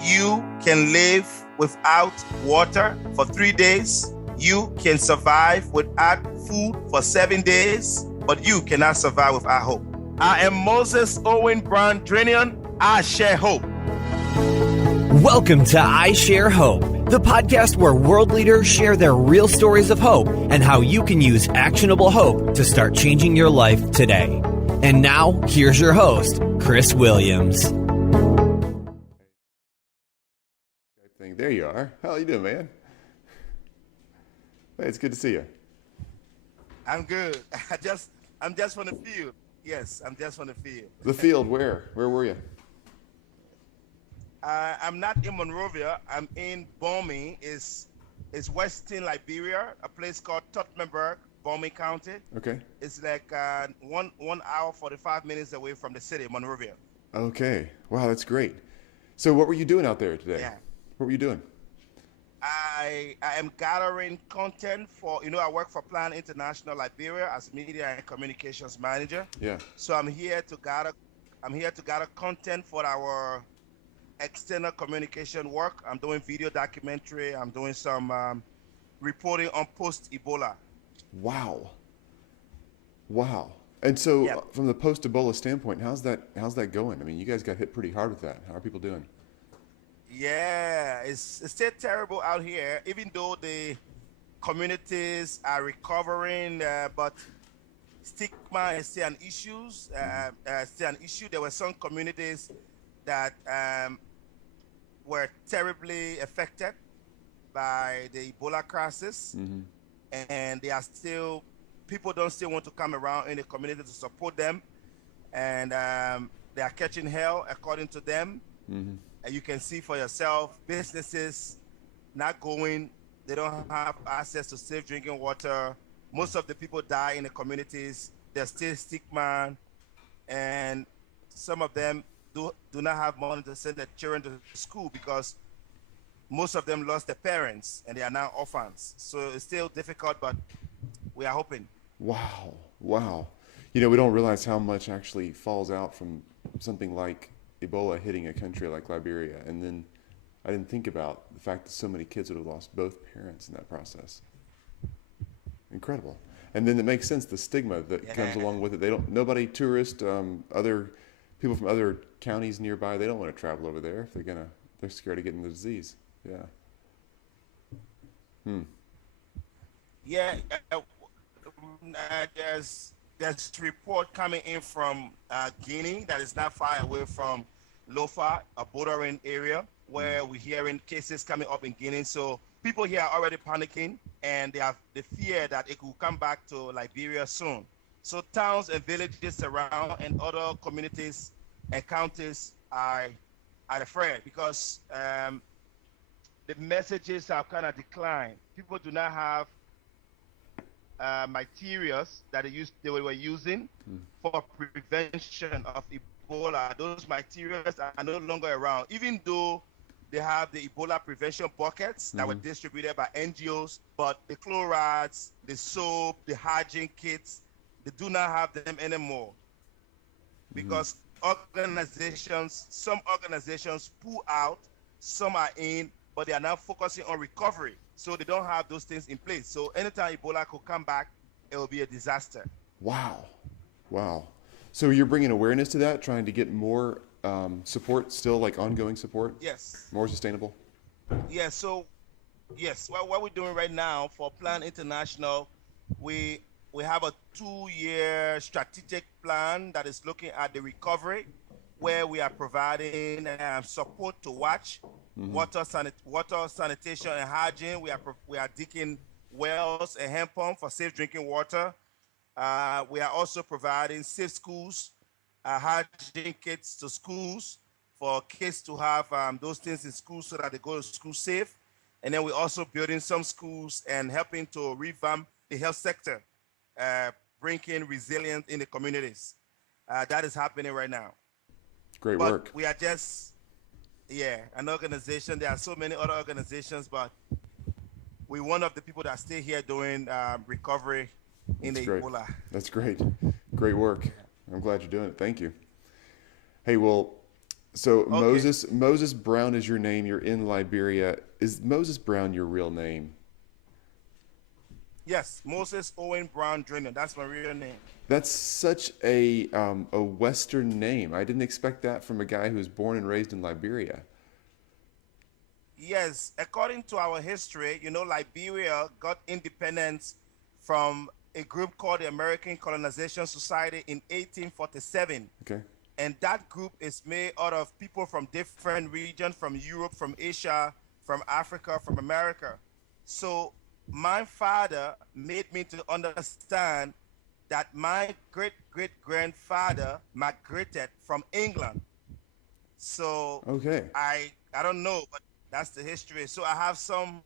you can live without water for 3 days. You can survive without food for 7 days, but you cannot survive without hope. I am Moses Owen Browne Jr. I share hope. Welcome to I Share Hope, the podcast where world leaders share their real stories of hope and how you can use actionable hope to start changing your life today. And now, here's your host, Chris Williams. There you are. How you doing, man? Hey, it's good to see you. I'm good. I'm just from the field. Yes, I'm just from the field. The field, where? Where were you? I'm not in Monrovia. I'm in Bomi. It's Western Liberia, a place called Tottenberg, Bomi County. Okay. It's like 1 hour 45 minutes away from the city, Monrovia. Okay. Wow, that's great. So what were you doing out there today? Yeah. What were you doing? I am gathering content for, I work for Plan International Liberia as media and communications manager. Yeah. So I'm here to gather content for our external communication work. I'm doing video documentary. I'm doing some reporting on post-Ebola. Wow. And so Yep. From the post-Ebola standpoint, how's that going? I mean, you guys got hit pretty hard with that. How are people doing? Yeah, it's still terrible out here, even though the communities are recovering, but stigma is still an issue. There were some communities that were terribly affected by the Ebola crisis, and people don't still want to come around in the community to support them, and they are catching hell according to them. And you can see for yourself, businesses not going, they don't have access to safe drinking water. Most of the people die in the communities. There's still stigma, and some of them do not have money to send their children to school because most of them lost their parents and they are now orphans. So it's still difficult, but we are hoping. Wow. We don't realize how much actually falls out from something like Ebola hitting a country like Liberia. And then I didn't think about the fact that so many kids would have lost both parents in that process. Incredible. And then it makes sense, the stigma that comes along with it. Tourists, other people from other counties nearby, they don't want to travel over there if they're scared of getting the disease. Yeah. Yeah, there's a report coming in from Guinea that is not far away from Lofa, a bordering area where we're hearing cases coming up in Guinea. So people here are already panicking, and they fear that it will come back to Liberia soon. So towns and villages around and other communities and counties are afraid because the messages have kind of declined. People do not have materials that they were using for prevention of Ebola. Those materials are no longer around, even though they have the Ebola prevention buckets that were distributed by NGOs, but the chlorides, the soap, the hygiene kits, they do not have them anymore because some organizations pull out, some are in, but they are now focusing on recovery. So they don't have those things in place. So anytime Ebola could come back, it will be a disaster. Wow. So you're bringing awareness to that, trying to get more support, still like ongoing support? Yes. More sustainable? Yeah, so, yes, well, what we're doing right now for Plan International, we have a 2-year strategic plan that is looking at the recovery, where we are providing support to watch water sanitation and hygiene. We are digging wells and hand pumps for safe drinking water. We are also providing safe schools, hygiene kits to schools for kids to have those things in school so that they go to school safe. And then we're also building some schools and helping to revamp the health sector, bringing resilience in the communities. That is happening right now. Great But work. we are just, an organization. There are so many other organizations, but we're one of the people that stay here doing recovery in the Ebola. That's great. Great work. I'm glad you're doing it. Thank you. Hey, well, So Okay. Moses Brown is your name. You're in Liberia. Is Moses Brown your real name? Yes, Moses Owen Browne Jr. That's my real name. That's such a Western name. I didn't expect that from a guy who was born and raised in Liberia. Yes, according to our history, Liberia got independence from a group called the American Colonization Society in 1847. Okay. And that group is made out of people from different regions, from Europe, from Asia, from Africa, from America. So my father made me to understand that my great great grandfather migrated from England. So Okay. I don't know, but that's the history. So I have some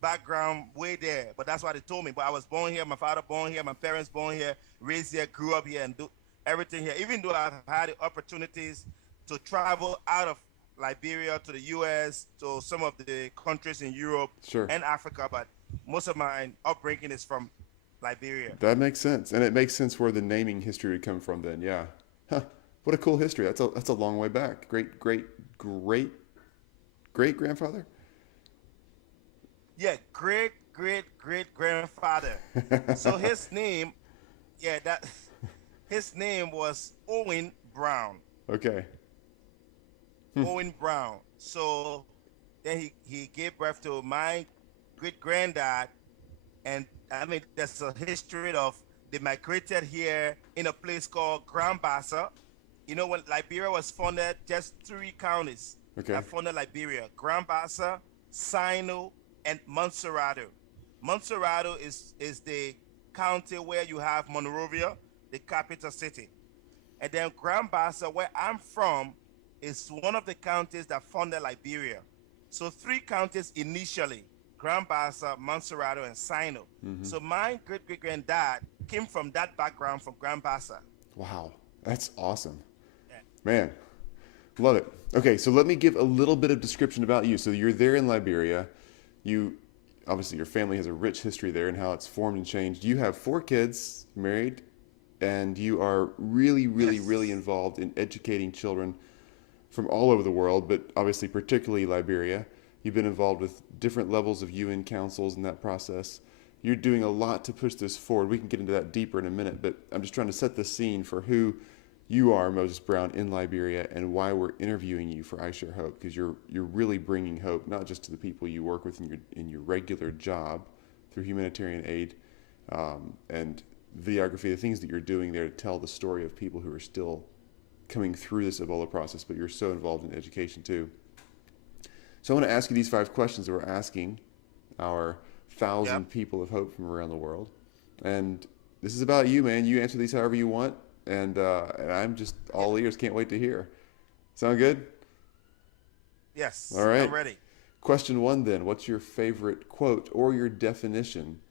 background way there, but that's what they told me. But I was born here, my father born here, my parents born here, raised here, grew up here, and do everything here. Even though I've had the opportunities to travel out of Liberia to the U.S., to some of the countries in Europe Sure. and Africa, but most of my upbringing is from Liberia. That makes sense, and it makes sense where the naming history would come from. Then, yeah. Huh. What a cool history. That's a long way back. Great grandfather. Yeah, great great great grandfather. So his name, yeah, that his name was Owen Brown. Okay. Owen Brown. So then he gave birth to my great granddad, and I mean there's a history of they migrated here in a place called Grand Bassa. When Liberia was founded, just three counties Okay. that founded Liberia: Grand Bassa, Sino, and Montserrado. Montserrado is the county where you have Monrovia, the capital city. And then Grand Bassa, where I'm from, is one of the counties that founded Liberia. So three counties initially: Grand Bassa, Montserrado, and Sino. So my great great granddad came from that background from Grand Bassa. Wow. That's awesome. Yeah. Man, love it. Okay, so let me give a little bit of description about you. So you're there in Liberia. You obviously your family has a rich history there and how it's formed and changed. You have four kids, married, and you are really, really, really Yes. involved in educating children from all over the world, but obviously particularly Liberia. You've been involved with different levels of UN councils in that process. You're doing a lot to push this forward. We can get into that deeper in a minute, but I'm just trying to set the scene for who you are, Moses Brown, in Liberia, and why we're interviewing you for I Share Hope, because you're really bringing hope not just to the people you work with in your regular job through humanitarian aid and videography, the things that you're doing there to tell the story of people who are still coming through this Ebola process, but you're so involved in education too. So I want to ask you these 5 questions that we're asking our Yep. 1,000 people of hope from around the world. And this is about you, man. You answer these however you want. And I'm just Yeah. all ears. Can't wait to hear. Sound good? All Yes. I'm right. ready. Question one then. What's your favorite quote or your definition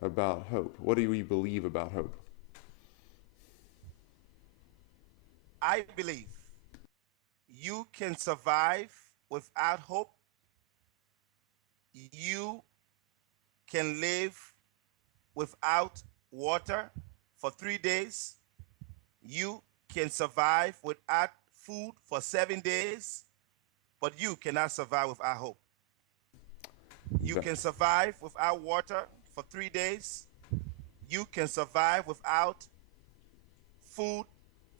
about hope? What do you believe about hope? I believe you can survive without hope. You can live without water for 3 days. You can survive without food for 7 days, but you cannot survive without hope. You That, can survive without water for 3 days. You can survive without food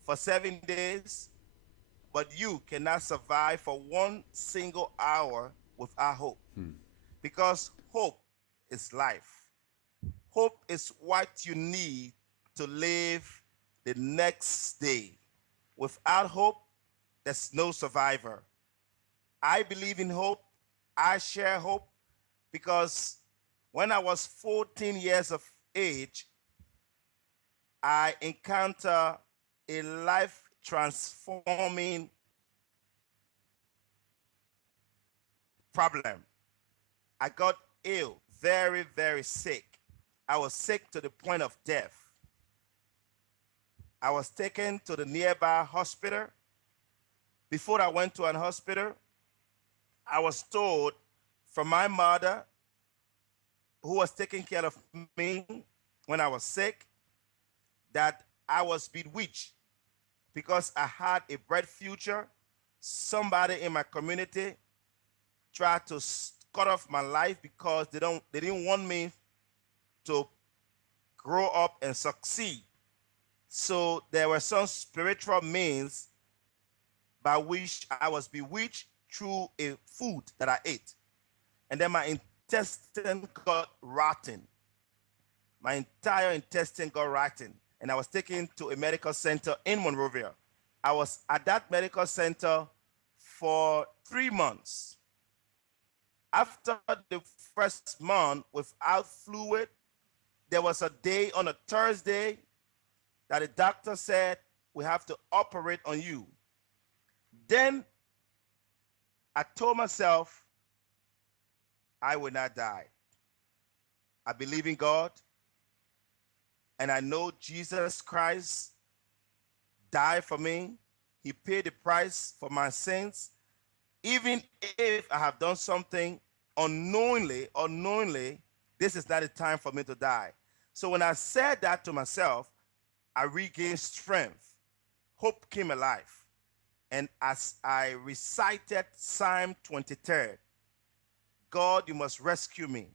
for 7 days, but you cannot survive for 1 single hour without hope. Because hope is life. Hope is what you need to live the next day. Without hope, there's no survivor. I believe in hope. I share hope because when I was 14 years of age, I encountered a life transforming problem. I got ill, very, very sick. I was sick to the point of death. I was taken to the nearby hospital. Before I went to an hospital, I was told from my mother, who was taking care of me when I was sick, that I was bewitched because I had a bright future somebody in my community tried to cut off my life because they didn't want me to grow up and succeed. So there were some spiritual means by which I was bewitched through a food that I ate. And then my intestine got rotten. My entire intestine got rotten. And I was taken to a medical center in Monrovia. I was at that medical center for 3 months. After the first month without fluid, there was a day on a Thursday that the doctor said, we have to operate on you. Then I told myself, I will not die. I believe in God, and I know Jesus Christ died for me. He paid the price for my sins. Even if I have done something unknowingly, this is not the time for me to die. So when I said that to myself, I regained strength. Hope came alive. And as I recited Psalm 23, God, you must rescue me.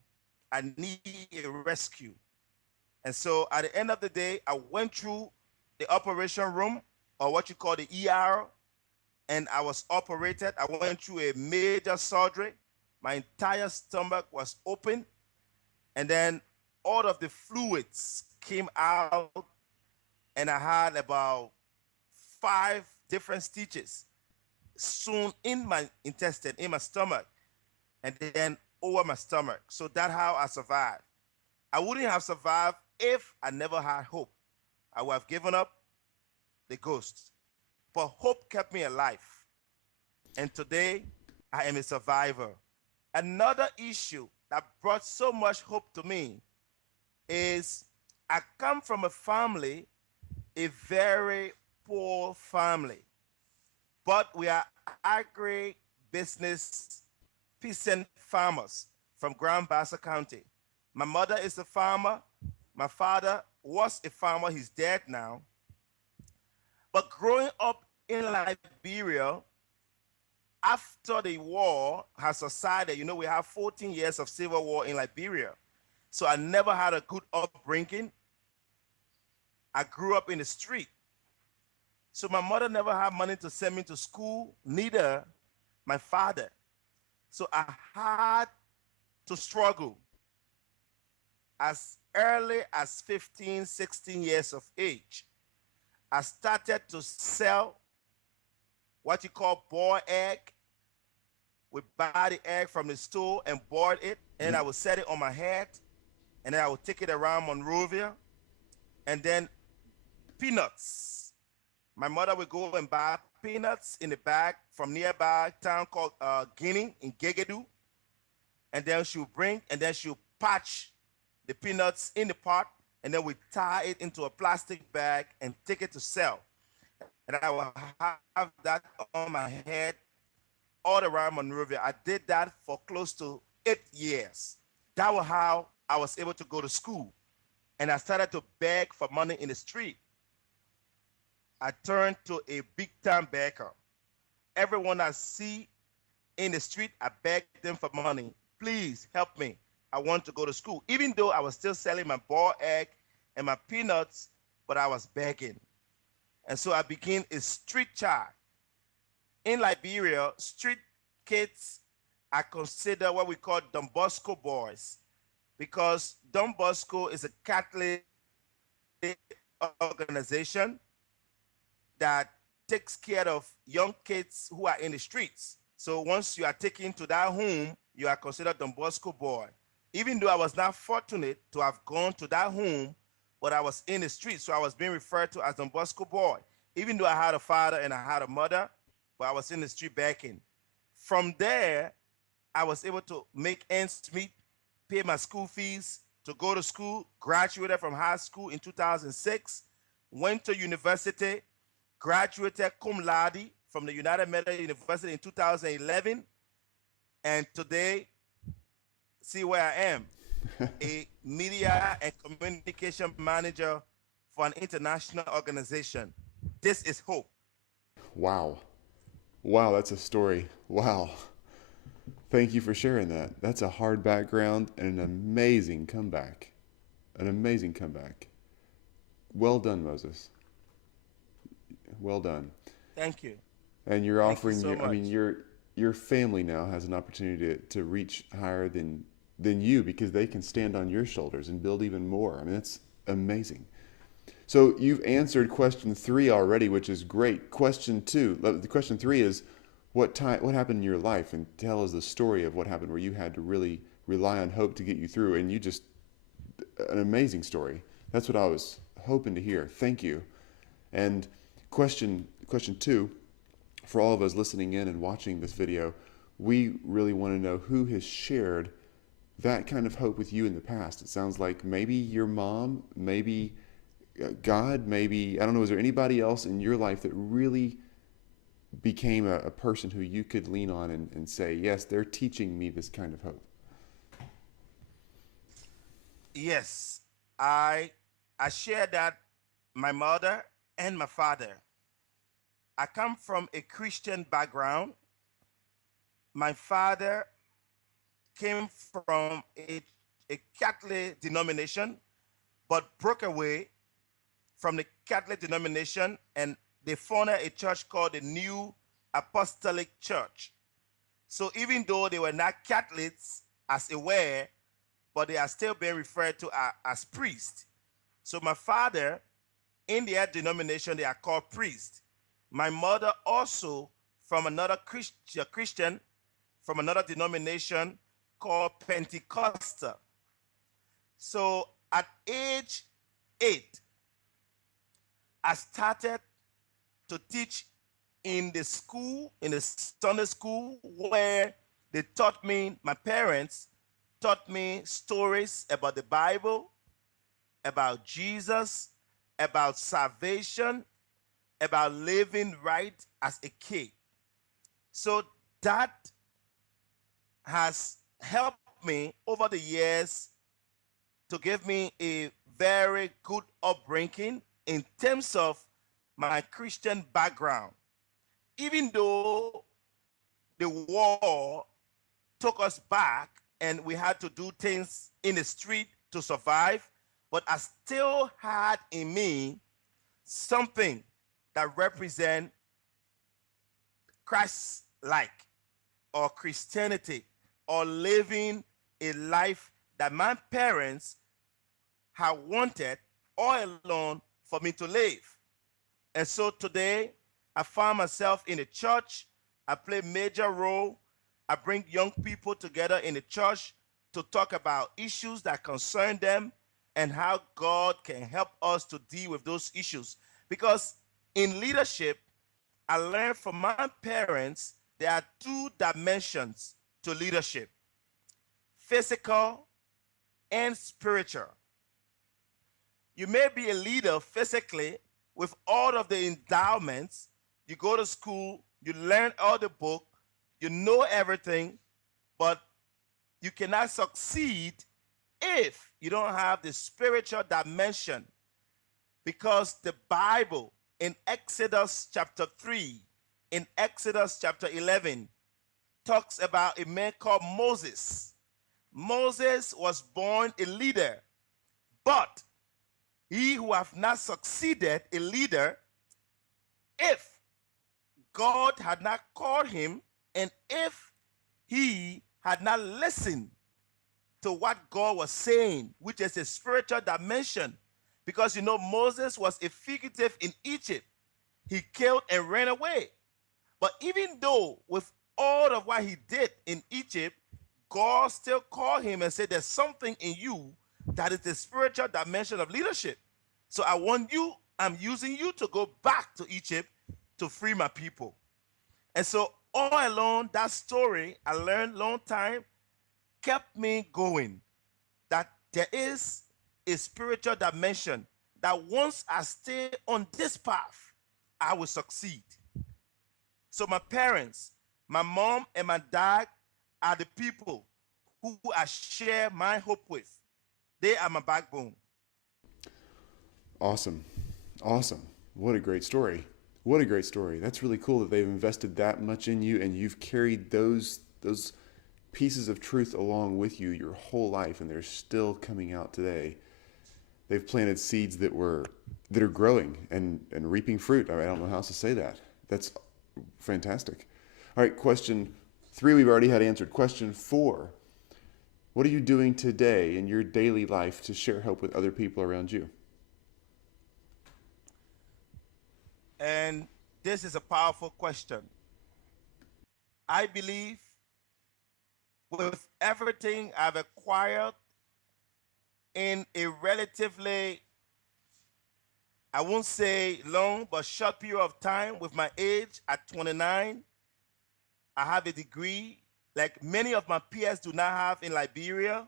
I need a rescue. And so at the end of the day, I went through the operation room, or what you call the ER, and I was operated. I went through a major surgery. My entire stomach was open, and then all of the fluids came out, and I had about 5 different stitches sewn in my intestine, in my stomach, and then over my stomach. So that's how I survived. I wouldn't have survived if I never had hope. I would have given up the ghost. But hope kept me alive. And today, I am a survivor. Another issue that brought so much hope to me is I come from a family, a very poor family. But we are agri-business peasant farmers from Grand Bassa County. My mother is a farmer. My father was a farmer. He's dead now. But growing up in Liberia, after the war has subsided, you know, we have 14 years of civil war in Liberia. So I never had a good upbringing. I grew up in the street. So my mother never had money to send me to school, neither my father. So I had to struggle. As early as 15, 16 years of age, I started to sell what you call boiled egg. We buy the egg from the store and boil it, and I would set it on my head, and then I would take it around Monrovia, and then peanuts. My mother would go and buy peanuts in the bag from nearby town called Guinea in Gegedu, and then she would bring, and then she would patch the peanuts in the pot, and then we tie it into a plastic bag and take it to sell. And I will have that on my head all around Monrovia. I did that for close to 8 years. That was how I was able to go to school. And I started to beg for money in the street. I turned to a big-time beggar. Everyone I see in the street, I beg them for money. Please help me. I want to go to school. Even though I was still selling my boiled egg and my peanuts, but I was begging. And so I became a street child. In Liberia, street kids are considered what we call Don Bosco boys, because Don Bosco is a Catholic organization that takes care of young kids who are in the streets. So once you are taken to that home, you are considered Don Bosco boy. Even though I was not fortunate to have gone to that home, but I was in the streets, so I was being referred to as Don Bosco boy. Even though I had a father and I had a mother, but I was in the street begging. From there, I was able to make ends meet, pay my school fees, to go to school, graduated from high school in 2006, went to university, graduated cum laude from the United Methodist University in 2011, and today, see where I am, a media and communication manager for an international organization. This is hope. Wow. Wow, that's a story. Wow. Thank you for sharing that. That's a hard background and an amazing comeback. An amazing comeback. Well done, Moses. Well done. Thank you. And you're Thank you offering so your, I mean, much. your family now has an opportunity to reach higher than you because they can stand on your shoulders and build even more. I mean, that's amazing. So you've answered question 3 already, which is great. Question 2, the question 3 is what happened in your life, and tell us the story of what happened where you had to really rely on hope to get you through, and you just an amazing story. That's what I was hoping to hear. Thank you. And question 2, for all of us listening in and watching this video, we really want to know who has shared that kind of hope with you in the past. It sounds like maybe your mom, maybe God, maybe, I don't know, is there anybody else in your life that really became a person who you could lean on and say, yes, they're teaching me this kind of hope? Yes, I share that my mother and my father. I come from a Christian background. My father came from a Catholic denomination, but broke away from the Catholic denomination, and they founded a church called the New Apostolic Church. So even though they were not Catholics as aware, but they are still being referred to as priests. So my father, in their denomination, they are called priests. My mother also from another Christian from another denomination called Pentecostal. So at age 8, I started to teach in the school, in the Sunday school, where they taught me, my parents taught me stories about the Bible, about Jesus, about salvation, about living right as a kid. So that has helped me over the years to give me a very good upbringing in terms of my Christian background. Even though the war took us back and we had to do things in the street to survive, but I still had in me something that represent Christ-like or Christianity or living a life that my parents had wanted all along for me to live. And so today, I find myself in a church. I play a major role. I bring young people together in the church to talk about issues that concern them and how God can help us to deal with those issues. Because in leadership, I learned from my parents there are 2 dimensions to leadership: physical and spiritual. You may be a leader physically with all of the endowments. You go to school, you learn all the book, you know everything, but you cannot succeed if you don't have the spiritual dimension. Because the Bible in Exodus chapter 3, in Exodus chapter 11, talks about a man called Moses. Moses was born a leader, but he who have not succeeded a leader, if God had not called him and if he had not listened to what God was saying, which is a spiritual dimension. Because Moses was a fugitive in Egypt. He killed and ran away. But even though with all of what he did in Egypt, God still called him and said, there's something in you that is the spiritual dimension of leadership. So I'm using you to go back to Egypt to free my people. And so all along, that story I learned long time kept me going, that there is a spiritual dimension that once I stay on this path, I will succeed. So my parents, my mom and my dad are the people who I share my hope with. They are my backbone. Awesome. Awesome. What a great story. What a great story. That's really cool that they've invested that much in you and you've carried those pieces of truth along with you your whole life and they're still coming out today. They've planted seeds that are growing and reaping fruit. I don't know how else to say that. That's fantastic. All right, question 3 we've already had answered. Question 4. What are you doing today in your daily life to share hope with other people around you? And this is a powerful question. I believe with everything I've acquired in a relatively, I won't say long, but short period of time, with my age at 29, I have a degree like many of my peers do not have in Liberia.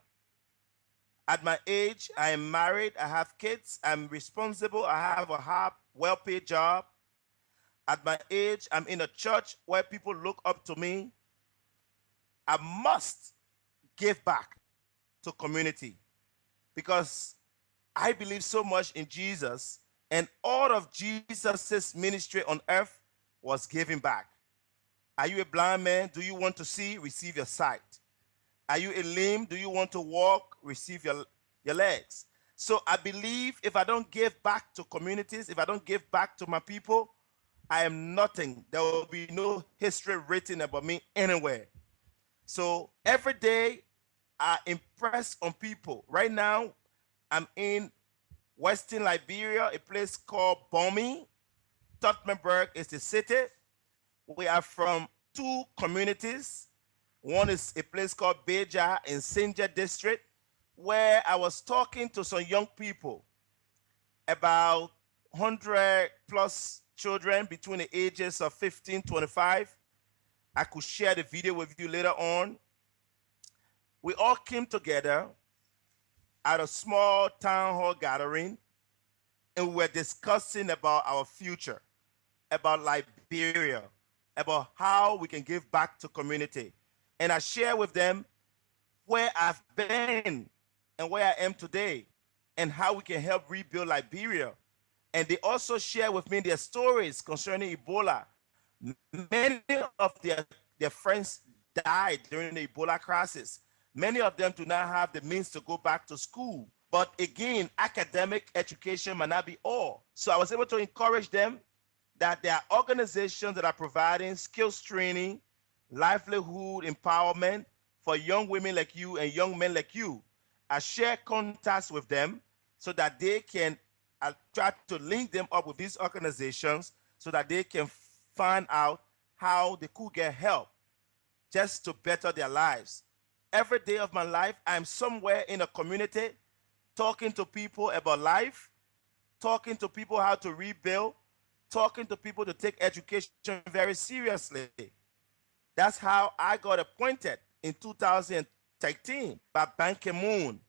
At my age, I am married, I have kids, I'm responsible, I have a well-paid job. At my age, I'm in a church where people look up to me. I must give back to community because I believe so much in Jesus, and all of Jesus's ministry on earth was giving back. Are you a blind man? Do you want to see? Receive your sight. Are you a lame? Do you want to walk? Receive your legs. So I believe if I don't give back to communities, if I don't give back to my people, I am nothing. There will be no history written about me anywhere. So every day I impress on people. Right now, I'm in Western Liberia, a place called Bomi. Tottenberg is the city. We are from 2 communities. One is a place called Beja in Sinja district, where I was talking to some young people, about 100 plus children between the ages of 15, 25. I could share the video with you later on. We all came together at a small town hall gathering, and we were discussing about our future, about Liberia, about how we can give back to community. And I share with them where I've been and where I am today and how we can help rebuild Liberia. And they also share with me their stories concerning Ebola. Many of their friends died during the Ebola crisis. Many of them do not have the means to go back to school. But again, academic education might not be all. So I was able to encourage them that there are organizations that are providing skills training, livelihood empowerment for young women like you and young men like you. I share contacts with them so that they can try to link them up with these organizations so that they can find out how they could get help just to better their lives. Every day of my life, I'm somewhere in a community talking to people about life, talking to people how to rebuild, talking to people to take education very seriously. That's how I got appointed in 2013 by Ban Ki-moon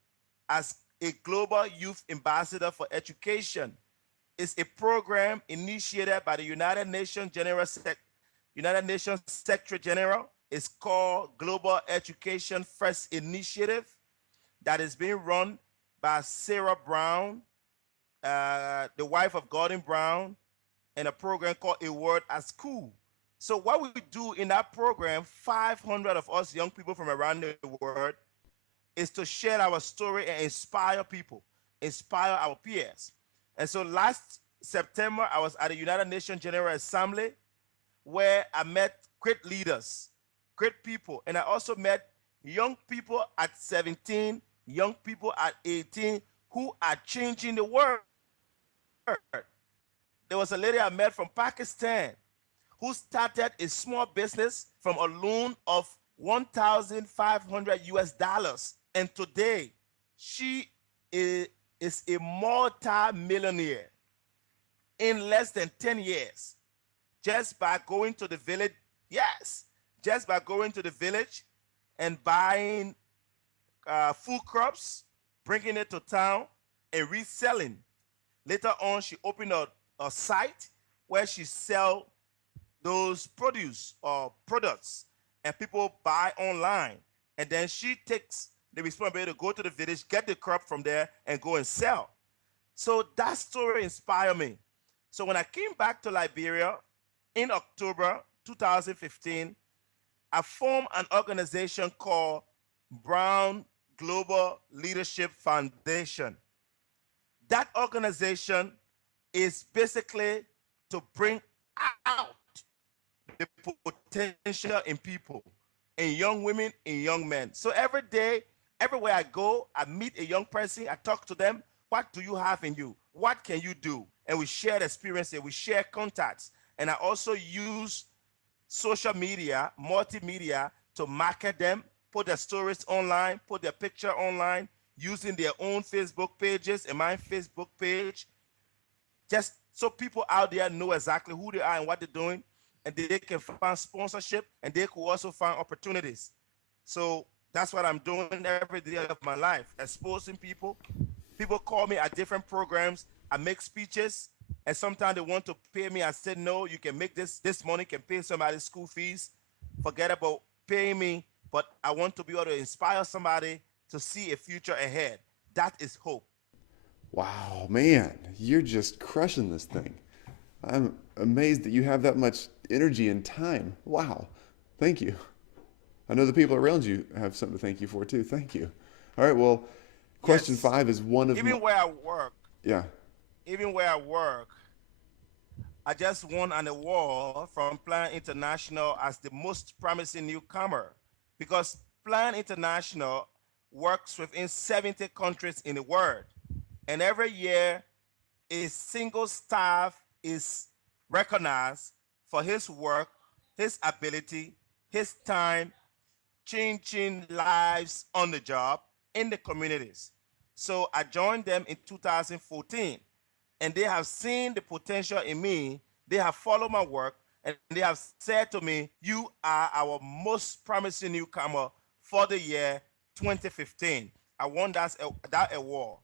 as a global youth ambassador for education. It's a program initiated by the United Nations Secretary General. It's called Global Education First Initiative that is being run by Sarah Brown, the wife of Gordon Brown, and a program called A Word at School. So what we do in that program, 500 of us young people from around the world, is to share our story and inspire people, inspire our peers. And so last September, I was at the United Nations General Assembly where I met great leaders, great people. And I also met young people at 17, young people at 18 who are changing the world. There was a lady I met from Pakistan who started a small business from a loan of 1,500 US dollars. And today, she is a multi-millionaire in less than 10 years just by going to the village. Yes, just by going to the village and buying food crops, bringing it to town and reselling. Later on, she opened a site where she sells those produce or products and people buy online. And then she takes the responsibility to go to the village, get the crop from there and go and sell. So that story inspired me. So when I came back to Liberia in October 2015, I formed an organization called Brown Global Leadership Foundation. That organization is basically to bring out the potential in people, in young women, in young men. So every day, everywhere I go, I meet a young person, I talk to them. What do you have in you? What can you do? And we share experiences, we share contacts. And I also use social media, multimedia to market them, put their stories online, put their picture online, using their own Facebook pages and my Facebook page, just so people out there know exactly who they are and what they're doing, and they can find sponsorship and they could also find opportunities. So that's what I'm doing every day of my life, exposing people. People call me at different programs. I make speeches, and sometimes they want to pay me. I said, no, you can make this money, can pay somebody's school fees. Forget about paying me, but I want to be able to inspire somebody to see a future ahead. That is hope. Wow, man, you're just crushing this thing. I'm amazed that you have that much energy and time. Wow. Thank you. I know the people around you have something to thank you for too. Thank you. All right, well, question Yes. 5 is one of Even where I work, yeah. even where I work, I just won an award from Plan International as the most promising newcomer, because Plan International works within 70 countries in the world. And every year, a single staff is recognized for his work, his ability, his time, changing lives on the job in the communities. So I joined them in 2014, and they have seen the potential in me. They have followed my work, and they have said to me, you are our most promising newcomer for the year 2015. I won that award.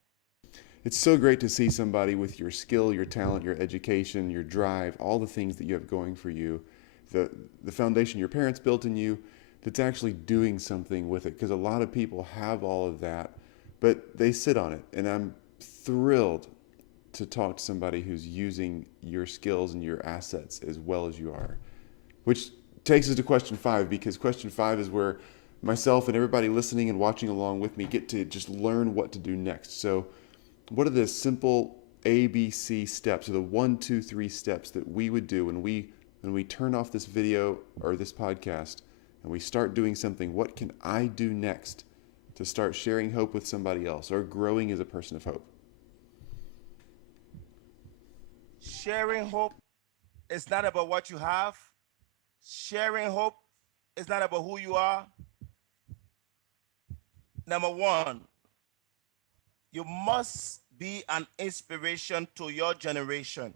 It's so great to see somebody with your skill, your talent, your education, your drive, all the things that you have going for you, the foundation your parents built in you, that's actually doing something with it. Because a lot of people have all of that, but they sit on it. And I'm thrilled to talk to somebody who's using your skills and your assets as well as you are. Which takes us to question 5, because question 5 is where myself and everybody listening and watching along with me get to just learn what to do next. So what are the simple ABC steps, or the 1, 2, 3 steps that we would do when we turn off this video or this podcast and we start doing something? What can I do next to start sharing hope with somebody else or growing as a person of hope? Sharing hope is not about what you have. Sharing hope is not about who you are. Number 1, you must be an inspiration to your generation.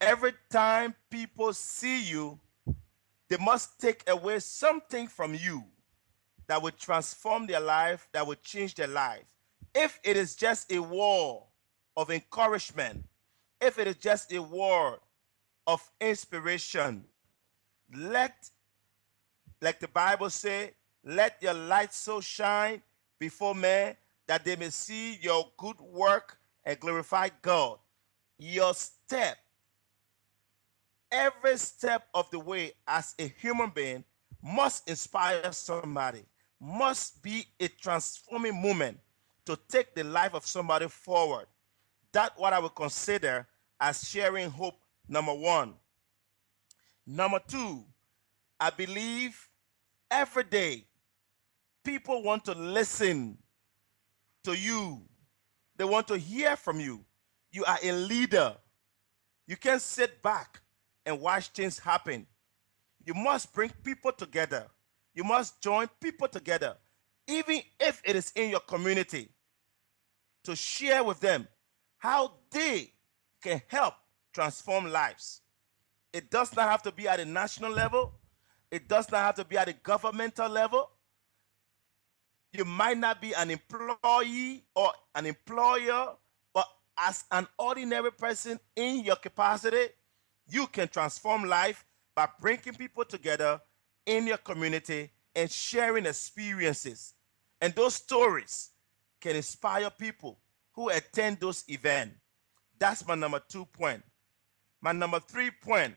Every time people see you, they must take away something from you that will transform their life, that will change their life. If it is just a word of encouragement, if it is just a word of inspiration, let, like the Bible say, let your light so shine before men that they may see your good work and glorify God. Your step, every step of the way as a human being, must inspire somebody, must be a transforming moment to take the life of somebody forward. That's what I would consider as sharing hope, number 1. Number 2, I believe every day people want to listen to you. They want to hear from you. You are a leader. You can't sit back and watch things happen. You must bring people together. You must join people together, even if it is in your community, to share with them how they can help transform lives. It does not have to be at a national level. It does not have to be at a governmental level. You might not be an employee or an employer, but as an ordinary person in your capacity, you can transform life by bringing people together in your community and sharing experiences. And those stories can inspire people who attend those events. That's my number 2 point. My number 3 point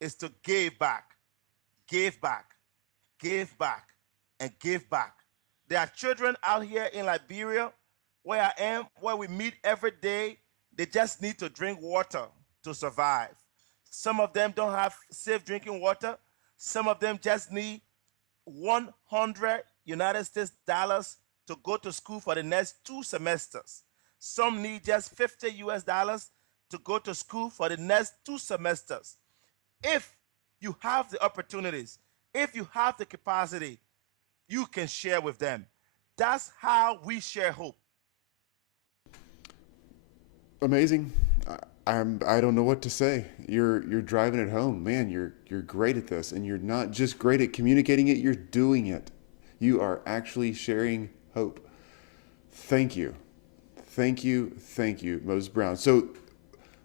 is to give back, give back, give back, and give back. There are children out here in Liberia where I am, where we meet every day. They just need to drink water to survive. Some of them don't have safe drinking water. Some of them just need 100 United States dollars to go to school for the next 2 semesters. Some need just 50 US dollars to go to school for the next 2 semesters. If you have the opportunities, if you have the capacity, you can share with them. That's how we share hope. Amazing. I don't know what to say. You're driving it home, man. You're great at this, and you're not just great at communicating it. You're doing it. You are actually sharing hope. Thank you, thank you, Moses Browne. So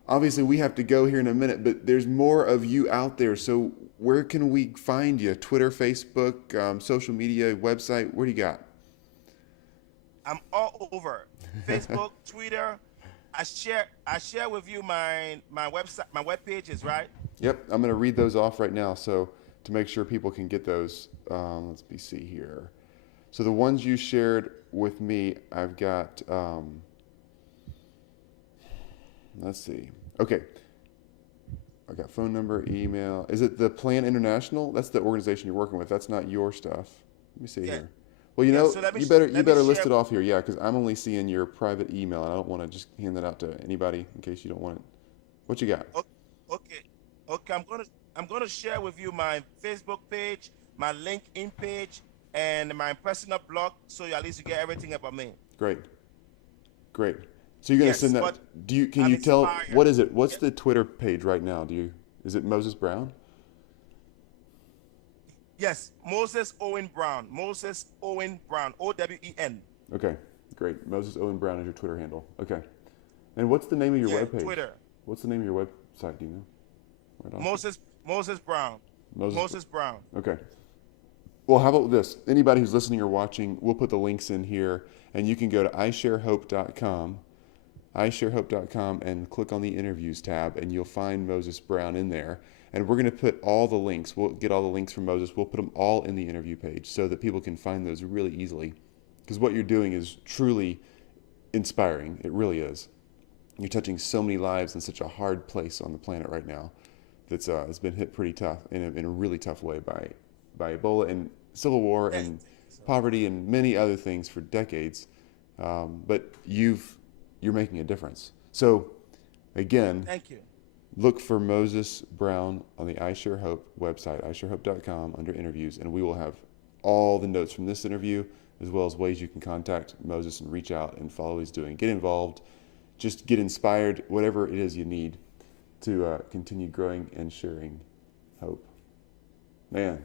obviously we have to go here in a minute, but there's more of you out there. So where can we find you? Twitter, Facebook, social media, website. Where do you got? I'm all over Facebook, Twitter. I share with you my website, my web pages, right? Yep, I'm going to read those off right now. So to make sure people can get those, see here. So the ones you shared with me, I've got. Let's see. Okay. I got phone number, email. Is it the Plan International? That's the organization you're working with. That's not your stuff. Let me see here. Well, So you better list it off here, yeah, because I'm only seeing your private email, and I don't want to just hand that out to anybody in case you don't want it. What you got? Okay, okay. I'm gonna share with you my Facebook page, my LinkedIn page, and my personal blog, so at least you get everything about me. Great. So you're gonna Yes, send that? but Can I'm you tell inspired. what is it? What's the Twitter page right now? Is it Moses Browne? Yes, Moses Owen Browne. Moses Owen Browne. OWEN. Okay, great. Moses Owen Browne is your Twitter handle. Okay. And what's the name of your Yeah, webpage? Twitter. What's the name of your website? Do you know? Right off. Moses Browne. Moses Browne. Okay. Well, how about this? Anybody who's listening or watching, we'll put the links in here, and you can go to isharehope.com, and click on the interviews tab, and you'll find Moses Browne in there. And we're going to put all the links. We'll get all the links from Moses. We'll put them all in the interview page so that people can find those really easily. Because what you're doing is truly inspiring. It really is. You're touching so many lives in such a hard place on the planet right now that's it's been hit pretty tough in a really tough way by Ebola and civil war and poverty and many other things for decades. But you're making a difference. So again, Thank you. look for Moses Browne on the iShare Hope website, isharehope.com, under interviews, and we will have all the notes from this interview as well as ways you can contact Moses and reach out and follow what he's doing. Get involved, just get inspired, whatever it is you need to continue growing and sharing hope. Man,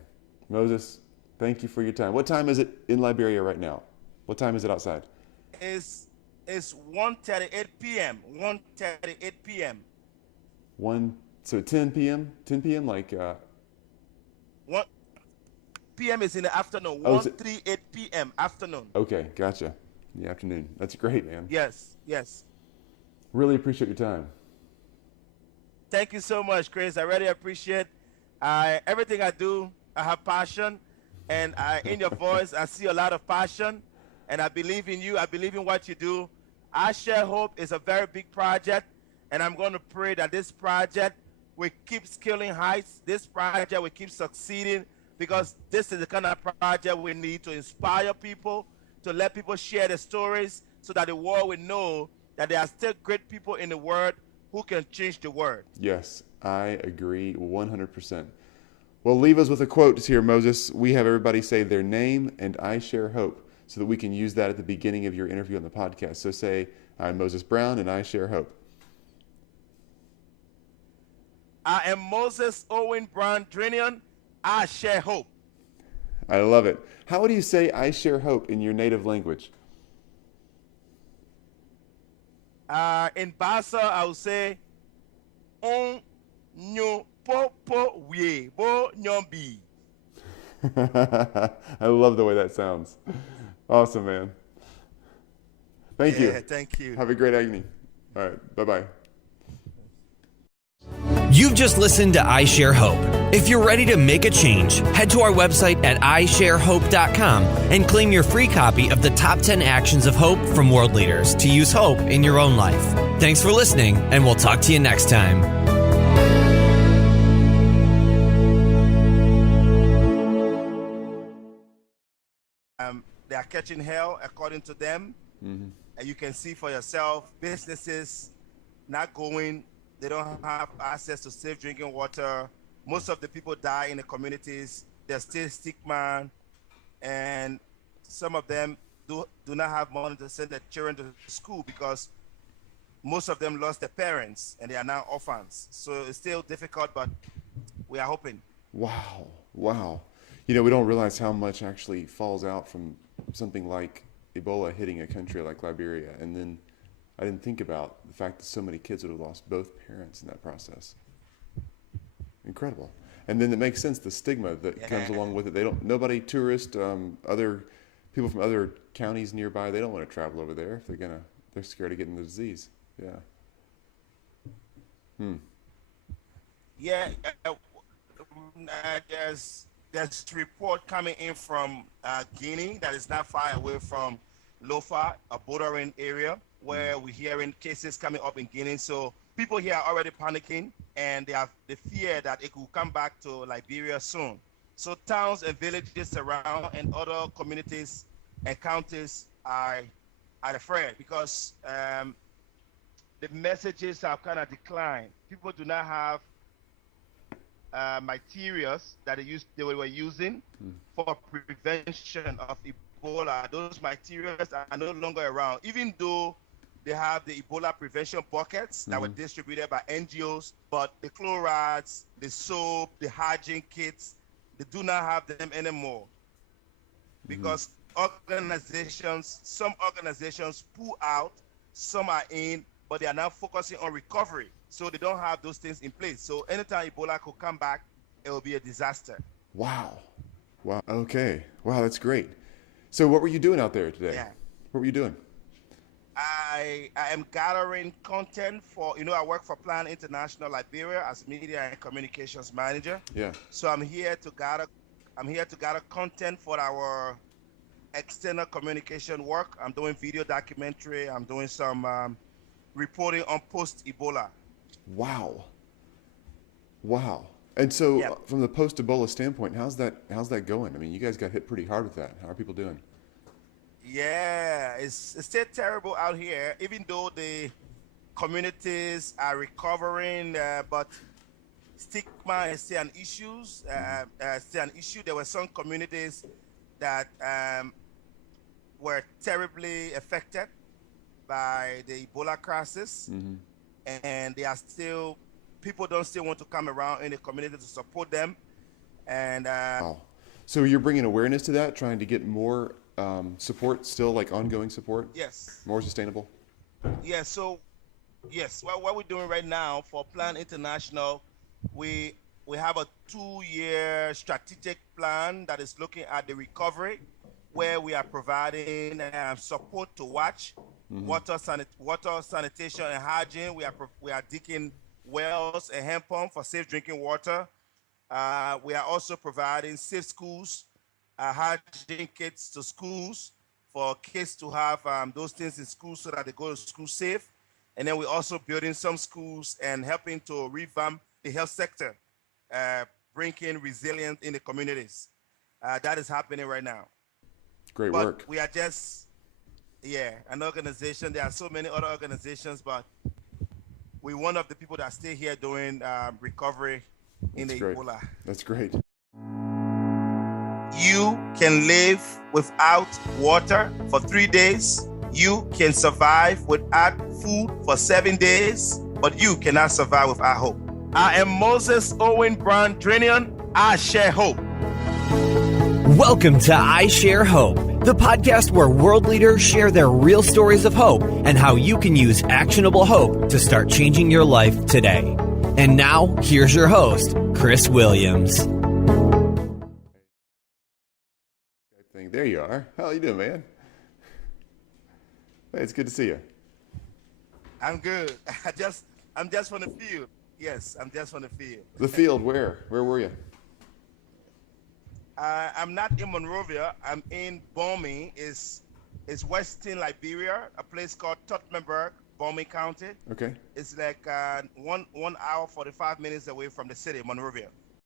Moses, thank you for your time. What time is it in Liberia right now? What time is it outside? It's 1:38 p.m. 1:38 p.m. So 10 p.m. 10 p.m. 1 p.m. is in the afternoon. Oh, 1:38 p.m. afternoon. Okay, gotcha. In the afternoon. That's great, man. Yes. Really appreciate your time. Thank you so much, Chris. I really appreciate everything I do. I have passion, and in your voice, I see a lot of passion, and I believe in you. I believe in what you do. I Share Hope is a very big project, and I'm going to pray that this project will keep scaling heights. This project will keep succeeding, because this is the kind of project we need to inspire people, to let people share their stories so that the world will know that there are still great people in the world who can change the world. Yes, I agree 100%. Well, leave us with a quote here, Moses. We have everybody say their name and I Share Hope so that we can use that at the beginning of your interview on the podcast. So say, I'm Moses Browne and I Share Hope. I am Moses Owen Browne Jr. I share hope. I love it. How would you say I Share Hope in your native language? In Basa, I would say, on nyo po wie bo nyombi. I love the way that sounds. Awesome, man. Thank you. Thank you. Have a great evening. All right. Bye-bye. You've just listened to I Share Hope. If you're ready to make a change, head to our website at isharehope.com and claim your free copy of the top 10 actions of hope from world leaders to use hope in your own life. Thanks for listening, and we'll talk to you next time. They are catching hell, according to them. And you can see for yourself, businesses not going, they don't have access to safe drinking water. Most of the people die in the communities. There's still stigma, and some of them do not have money to send their children to school because most of them lost their parents and they are now orphans. So it's still difficult, but we are hoping. Wow. Wow. You know, we don't realize how much actually falls out from something like Ebola hitting a country like Liberia. And then I didn't think about the fact that so many kids would have lost both parents in that process. Incredible. And then it makes sense, the stigma that comes along with it. Nobody, tourists, other people from other counties nearby, they don't want to travel over there if they're scared of getting the disease. Yeah. Yeah, there's report coming in from Guinea that is not far away from Lofa, a bordering area where we're hearing cases coming up in Guinea. So people here are already panicking, and they fear that it could come back to Liberia soon. So towns and villages around and other communities and counties are afraid because the messages have kind of declined. People do not have materials that they were using for prevention of Ebola. Those materials are no longer around, even though they have the Ebola prevention buckets that were distributed by NGOs, but the chlorides, the soap, the hygiene kits, they do not have them anymore because some organizations pull out, some are in, but they are now focusing on recovery. So they don't have those things in place. So anytime Ebola could come back, it will be a disaster. Wow. Wow. Okay. Wow, that's great. So what were you doing out there today? Yeah. What were you doing? I am gathering content for, I work for Plan International Liberia as media and communications manager. Yeah. So I'm here to gather content for our external communication work. I'm doing video documentary. I'm doing some reporting on post-Ebola. Wow. Wow. And so from the post-Ebola standpoint, how's that going? I mean, you guys got hit pretty hard with that. How are people doing? Yeah, it's still terrible out here, even though the communities are recovering, but stigma is still an issue. There were some communities that were terribly affected by the Ebola crisis, and people don't still want to come around in the community to support them. And wow. So you're bringing awareness to that, trying to get more support, still like ongoing support? Yes. More sustainable? Yeah, so yes, well, what we're doing right now for Plan International, we have a 2-year strategic plan that is looking at the recovery, where we are providing support to watch water sanitation and hygiene. We are digging wells and hand pumps for safe drinking water. We are also providing safe schools, hygiene kits to schools for kids to have those things in school so that they go to school safe. And then we're also building some schools and helping to revamp the health sector, bringing resilience in the communities. That is happening right now. Great work. We are just, an organization. There are so many other organizations, but we're one of the people that stay here doing recovery in the Ebola. That's great. You can live without water for 3 days. You can survive without food for 7 days, but you cannot survive without hope. I am Moses Owen Browne Jr. I share hope. Welcome to I Share Hope, the podcast where world leaders share their real stories of hope and how you can use actionable hope to start changing your life today. And now, here's your host, Chris Williams. There you are. How you doing, man? Hey, it's good to see you. I'm good. I'm just from the field. Yes, I'm just from the field. The field, where? Where were you? I'm not in Monrovia. I'm in Bomi. It's western Liberia, a place called Tottenberg, Bomi County. Okay. It's like 1 hour 45 minutes away from the city, Monrovia.